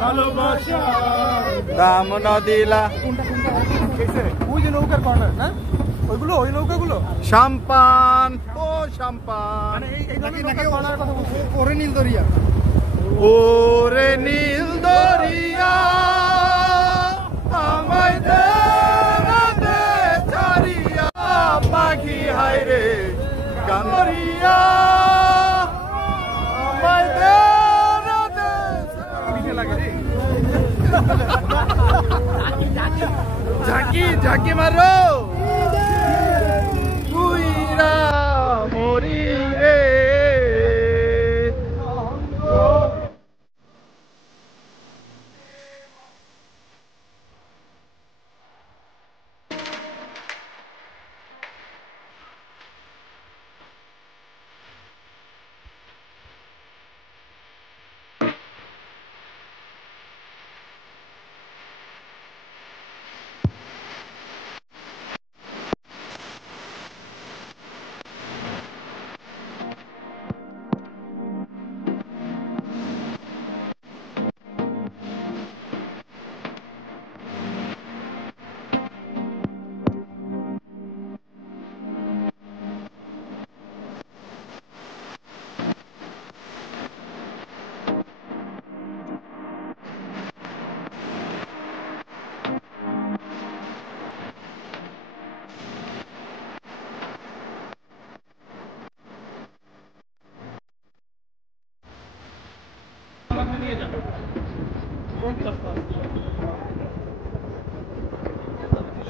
ভালোবাসা দাম না দিলা। ওই যে নৌকার কর্নার না, ওইগুলো ওই নৌকাগুলো সাম্পান ও সাম্পান ওরে নীল দরিয়া, ওরে নীল দরিয়া আমায় দে দে চারিয়া পাখি হায় রে কামরিয়া আমায় দে দে পিঠে লাগে রে। ঝাঁকি ঝাঁকি মারো তুইরা মরি রে।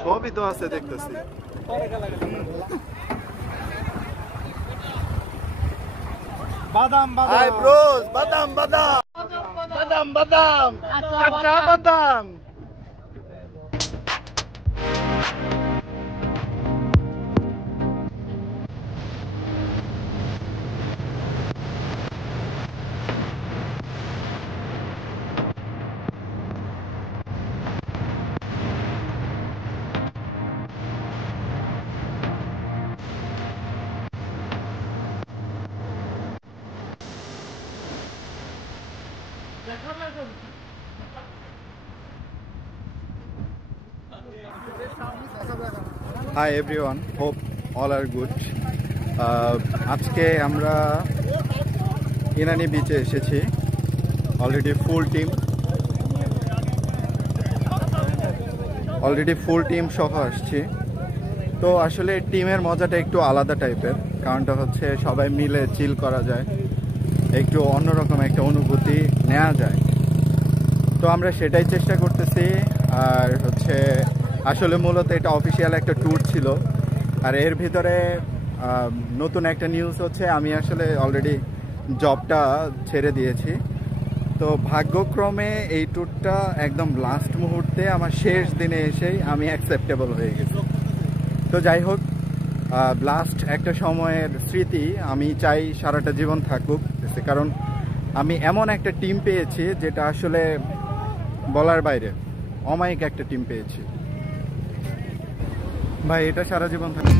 সবই তো আছে দেখতেছি। বাদাম হাই ব্রোস, বাদাম বাদাম বাদাম বাদাম কাঁচা বাদাম। Hi everyone, hope all are good. আজকে আমরা ইনানি বিচে এসেছি, অলরেডি ফুল টিম সহ আসছি। তো আসলে টিমের মজাটা একটু আলাদা টাইপের, কারণটা হচ্ছে সবাই মিলে চিল করা যায়, একটু অন্যরকম একটা অনুভূতি নেওয়া যায়। তো আমরা সেটাই চেষ্টা করতেছি। আর হচ্ছে আসলে মূলত এটা অফিসিয়াল একটা ট্যুর ছিল। আর এর ভিতরে নতুন একটা নিউজ হচ্ছে, আমি আসলে অলরেডি জবটা ছেড়ে দিয়েছি। তো ভাগ্যক্রমে এই ট্যুরটা একদম লাস্ট মুহূর্তে আমার শেষ দিনে এসেই আমি অ্যাকসেপ্টেবল হয়ে গেছি। তো যাই হোক, লাস্ট একটা সময়ের স্মৃতি আমি চাই সারাটা জীবন থাকুক, কারণ আমি এমন একটা টিম পেয়েছি যেটা আসলে বলার বাইরে, অমায়িক একটা টিম পেয়েছি ভাই, এটা সারা জীবন থাকবে।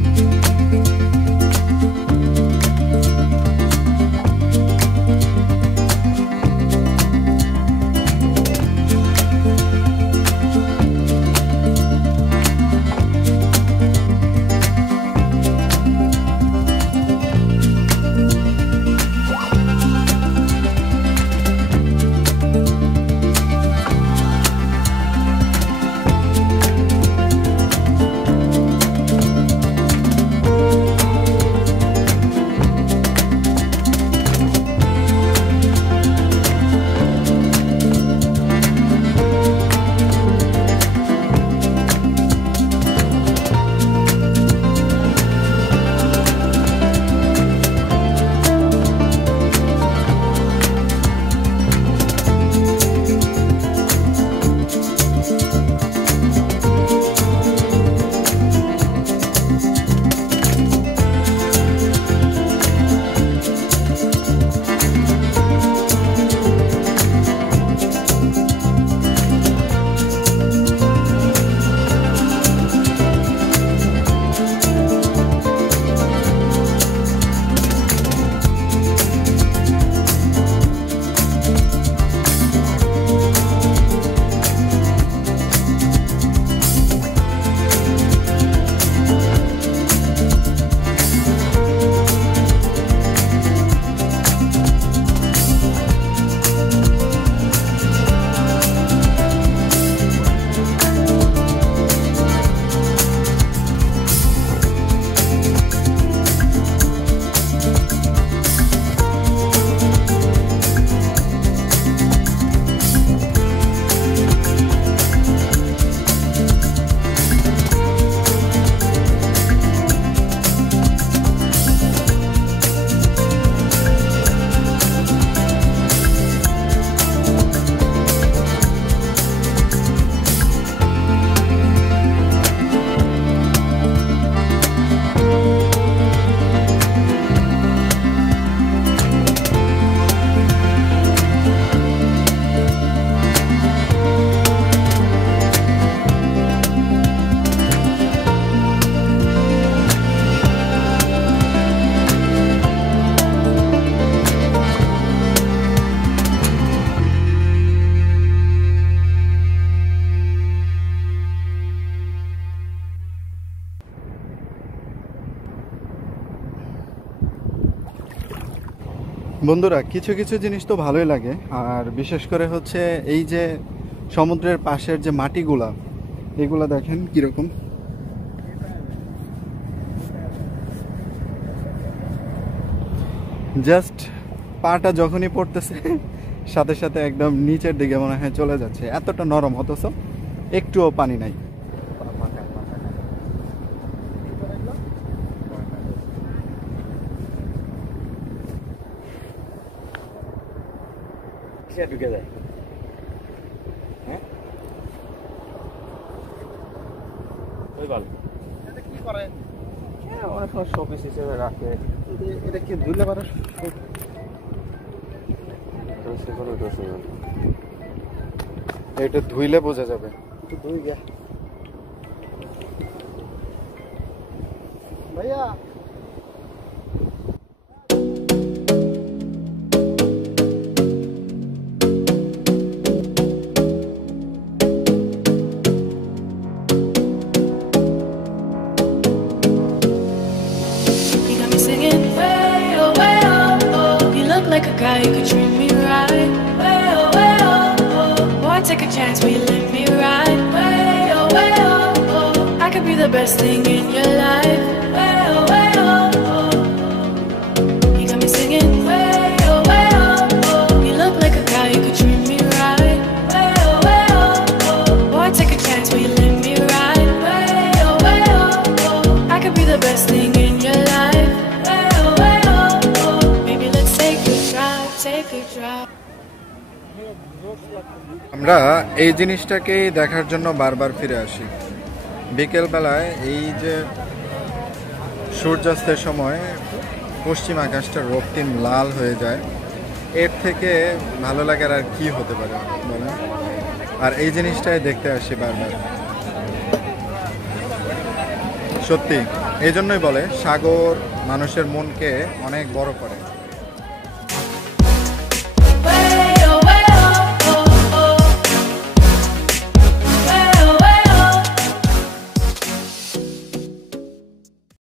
বন্ধুরা কিছু কিছু জিনিস তো ভালোই লাগে, আর বিশেষ করে হচ্ছে এই যে সমুদ্রের পাশের যে মাটিগুলা, এগুলা দেখেন কিরকম। জাস্ট পাটা যখনই পড়তেছে সাথে সাথে একদম নিচের দিকে মনে হয় চলে যাচ্ছে, এতটা নরম, অথচ একটুও পানি নাই। ঢুকে যায়। হ্যাঁ ওই বল এটা কি করে? অনেক সময় শোপিস হিসেবে রাখে। এটা কি ধুলে পারো? এটা ধুইলে বোঝা যাবে। একটু ধুই গে ভাইয়া। You got me singing way oh way oh oh. You look like a guy who could treat me right. Way oh way oh oh. Boy, take a chance, will you let me ride? Way oh oh. I could be the best thing in your life. Way oh oh. You got me singing way oh oh. You look like a guy who could treat me right. Way oh. Boy, take a chance, will you let me ride? Way oh. I could be the best thing in your life. Way oh. Maybe let's take a drive, take a drive. আমরা এই জিনিসটাকেই দেখার জন্য বারবার ফিরে আসি। বিকেল বেলায় এই যে সূর্যাস্তের সময় পশ্চিম আকাশটা রক্তিম লাল হয়ে যায়, এর থেকে ভালো লাগার আর কি হতে পারে বলেন? আর এই জিনিসটাই দেখতে আসি বারবার। সত্যি এই জন্যই বলে সাগর মানুষের মনকে অনেক বড় করে।